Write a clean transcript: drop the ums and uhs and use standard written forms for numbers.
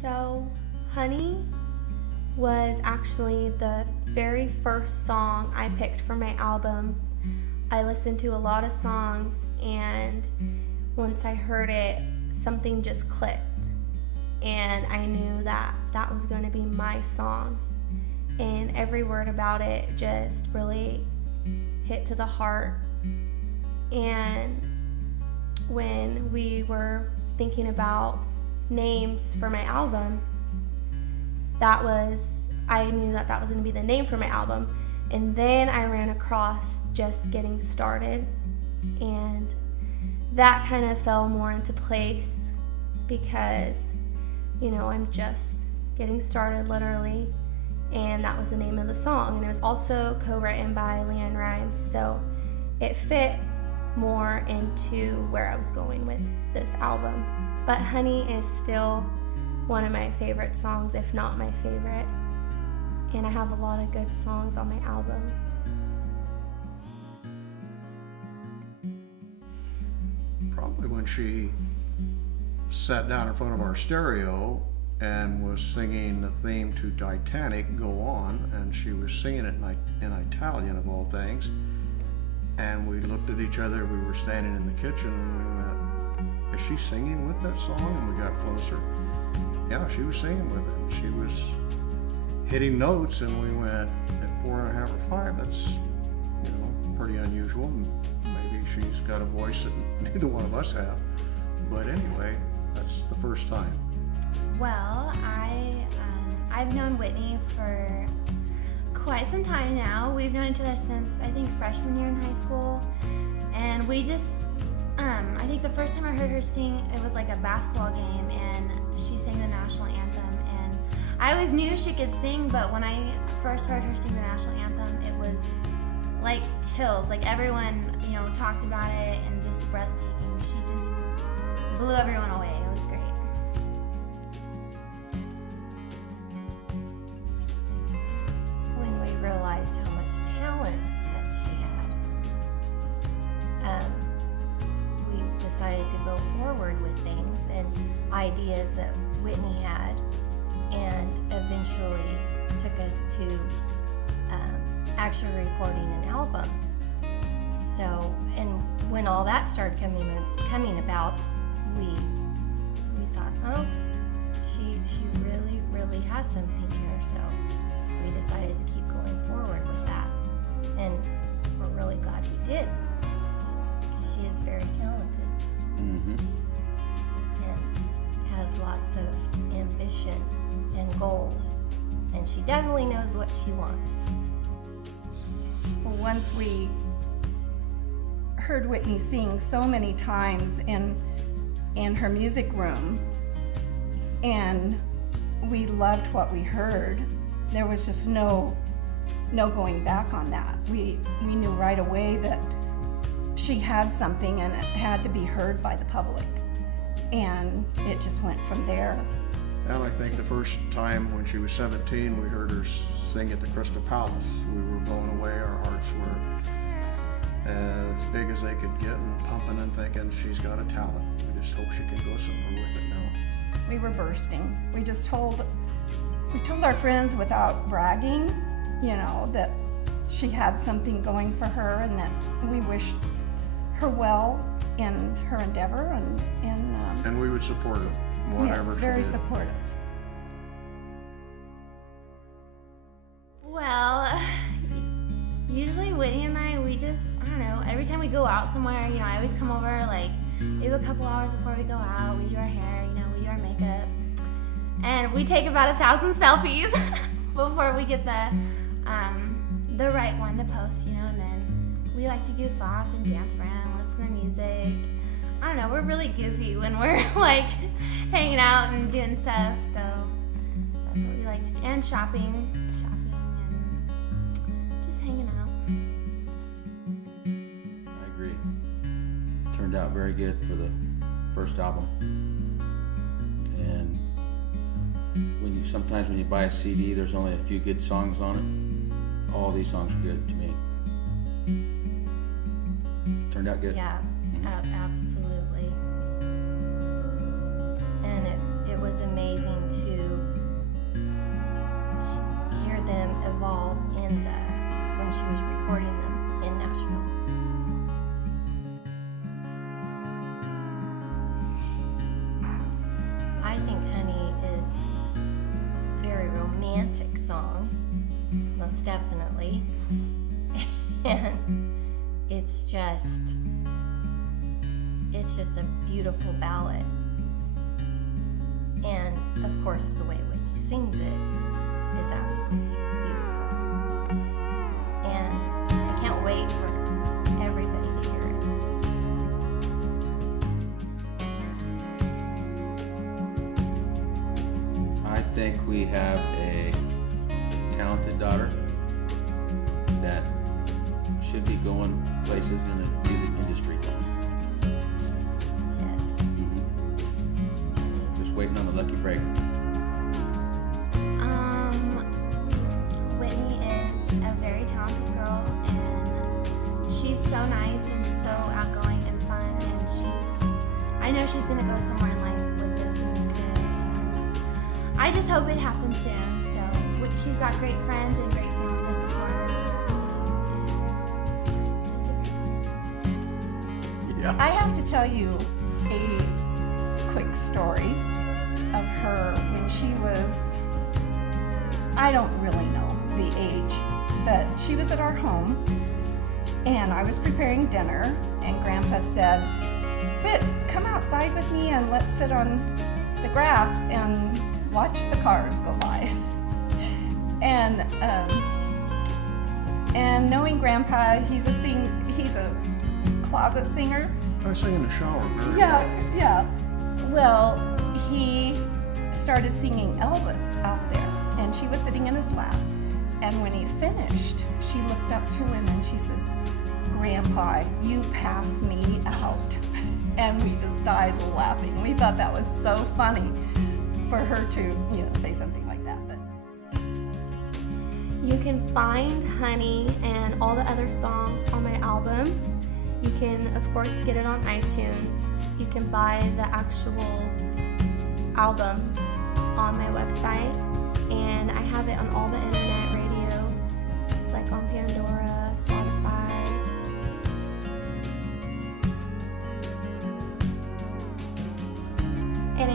So, Honey was actually the very first song I picked for my album. I listened to a lot of songs, and once I heard it, something just clicked, and I knew that that was going to be my song. And every word about it just really hit to the heart. And when we were thinking about names for my album, I knew that that was going to be the name for my album. And then I ran across Just Getting Started, and that kind of fell more into place because, you know, I'm just getting started, literally, and that was the name of the song. And it was also co-written by Leanne Rimes, so it fit more into where I was going with this album. But Honey is still one of my favorite songs, if not my favorite, and I have a lot of good songs on my album. Probably when she sat down in front of our stereo and was singing the theme to Titanic, Go On, and she was singing it in Italian of all things, and we looked at each other. We were standing in the kitchen and we went, is she singing with that song? And we got closer. Yeah, she was singing with it, and she was hitting notes, and we went, at 4.5 or 5, that's, you know, pretty unusual. Maybe she's got a voice that neither one of us have, but anyway, that's the first time. Well, I've known Whitney for quite some time now. We've known each other since, I think, freshman year in high school, and we just, I think the first time I heard her sing, it was like a basketball game, and she sang the national anthem, and I always knew she could sing, but when I first heard her sing the national anthem, it was like chills. Like everyone, you know, talked about it, and just breathtaking. She just blew everyone away. It was great. When we realized how much talent that she had, we decided to go forward with things and ideas that Whitney had, and eventually took us to actually recording an album. So, and when all that started coming about, we thought, oh, she really has something here. So we decided to keep going forward with that, and we're really glad we did, because she is very talented. And has lots of ambition and goals, and she definitely knows what she wants. Well, once we heard Whitney sing so many times in her music room, and we loved what we heard, there was just no going back on that. We knew right away that she had something, and it had to be heard by the public, and it just went from there. And I think the first time when she was 17, we heard her sing at the Crystal Palace. We were blown away. Our hearts were as big as they could get, and pumping and thinking, she's got a talent. We just hope she can go somewhere with it now. We were bursting. We told our friends without bragging, you know, that she had something going for her, and that we wished her well in her endeavor, and we would support her whatever she did. Very supportive. Well, usually Whitney and I, we just, I don't know, every time we go out somewhere, you know, I always come over like maybe a couple hours before we go out. We do our hair, you know, we do our makeup, and we take about 1,000 selfies before we get the right one to post, you know, and then we like to goof off and dance around, listen to music. I don't know, we're really goofy when we're like hanging out and doing stuff, so that's what we like to do. And shopping and just hanging out. I agree. Turned out very good for the first album. And sometimes when you buy a CD, there's only a few good songs on it. All these songs are good to me. Turned out good. Yeah. Absolutely. And it was amazing to think Honey is a very romantic song, most definitely. And it's just a beautiful ballad. And of course, the way Whitney sings it is absolutely beautiful. And I can't wait for everybody to hear it. I think we have a talented daughter that should be going places in the music industry. Yes. Just waiting on the lucky break. Whitney is a very talented girl, and she's so nice and so outgoing and fun, and I know she's gonna go somewhere in life with this and good. And I just hope it happens soon. So she's got great friends and great family to support her. Yeah. I have to tell you a quick story of her when she was, I don't really know the age, but she was at our home and I was preparing dinner and Grandpa said, "Whit, come outside with me and let's sit on the grass and watch the cars go by." And knowing Grandpa, he's a closet singer. I sing in the shower very well. Yeah. Well, he started singing Elvis out there, and she was sitting in his lap. And when he finished, she looked up to him and she says, "Grandpa, you pass me out." And we just died laughing. We thought that was so funny for her to, say something like that. But You can find Honey and all the other songs on my album. You can, of course, get it on iTunes. You can buy the actual album on my website. And I have it on all the internet radios, like on Pandora, Spotify. And